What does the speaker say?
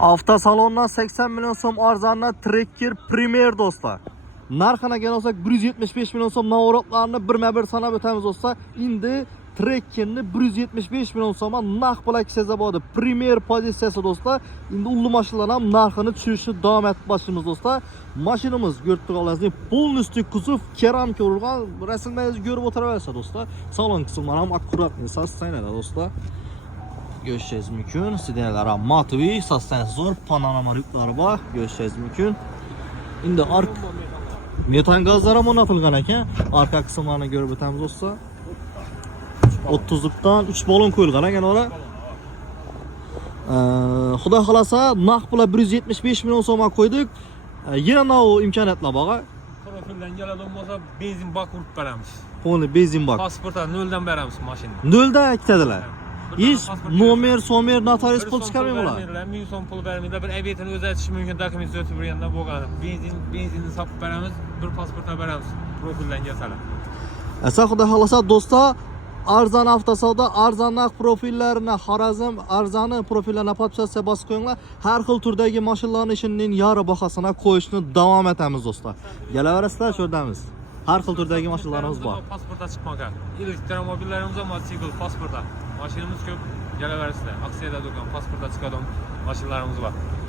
Avtosalondan 80 milyon so'm arzondan Tracker Premier do'stlar. Narxına gelen olsak 175 milyon so'm navorotlarni birma-bir sanab o'tamiz do'stlar. Endi Trackerni 175 milyon so'mga naq bilan sezabodi. Premier pozitsiyasi do'stlar. Endi ullu mashinalar ham narxini tushishni davom etib boshlaymiz do'stlar. Mashinamiz ko'rib turganingizdek polностью kuzov keramika urilgan. Rasmlaringizni ko'rib o'tiraverasiz do'stlar. Salon qismlari ham akkuratni sostoyaniyada do'stlar. Görüşeceğiz mümkün. Sidenler ham matvi, sostoyaniyasi zo'r, panorama ryuklari bor. Görüşeceğiz mümkün. Endi metan gazlar ham o'rnatilgan ekan. Arka qismlarini ko'rib o'tamiz do'stlar. 30'lukdan 3 balon qo'yilgan ekan ora. Xudo xolasa naq pula 175 milyon so'mga qo'ydik. Yana o imkoniyatlar bor. Profildan keladigan bo'lsa benzin bak urib beramiz. Poni benzin bak. Pasportdan 0 dan beramiz mashinani. 0'da ketadilar. Hiç nomer, somer, notarius pul chiqarmaymilar. Ming so'm pul bermaydilar. Bir aybetini o'zgartirish mumkin, dokument o'tib berganda bo'lgan. Benzinni sotib beramiz, bir pasportdan beramiz. Profildan kelsalar. Esa xudo xolasa do'stlar, arzon avtosavdo, arzonaq profillarni Xorazm arzoni profillarni podpisatsiya bosib qo'yinglar. Har xil turdagi mashinalarning ishining yori bahosini qo'yishni davom etamiz do'stlar. Kelaverasizlar, sho'rdamiz. Har xil turdagi mashinalarimiz bor. Pasportdan chiqmagan. Elektromobillarimiz ham mototsikl pasportdan. Mashinamiz ko'p. Kelaverasizlar. Aksiyada do'kon pasportdan chiqadigan mashinalarimiz bor.